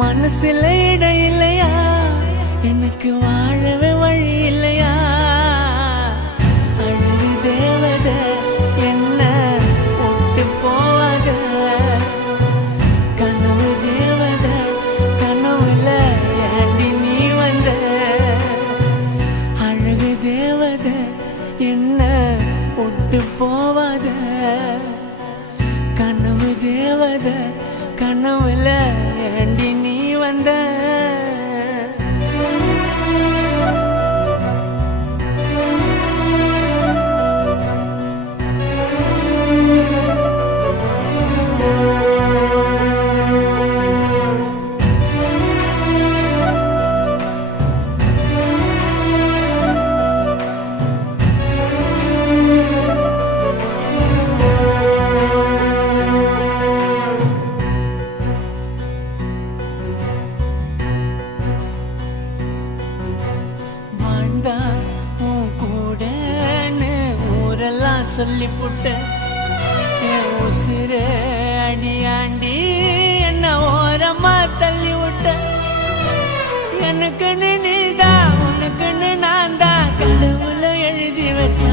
மனசுல இடம் இல்லையா, எனக்கு வாழவே வழி இல்லையா. அழகு தேவத என்ன விட்டு போவாத, கனவு தேவத கனவுல ஏண்டி நீ வந்த. அழகு தேவத என்ன விட்டு போவாத, கனவு தேவத கனவுல ஏண்டி நீ வந்த. சொல்லி புட்ட என் உசுர அடியாண்டி என்ன ஓரமா தள்ளி விட்ட. எனக்குன்னு நீதான் உனக்குன்னு நான் தான் கடவுள எழுதி வச்ச.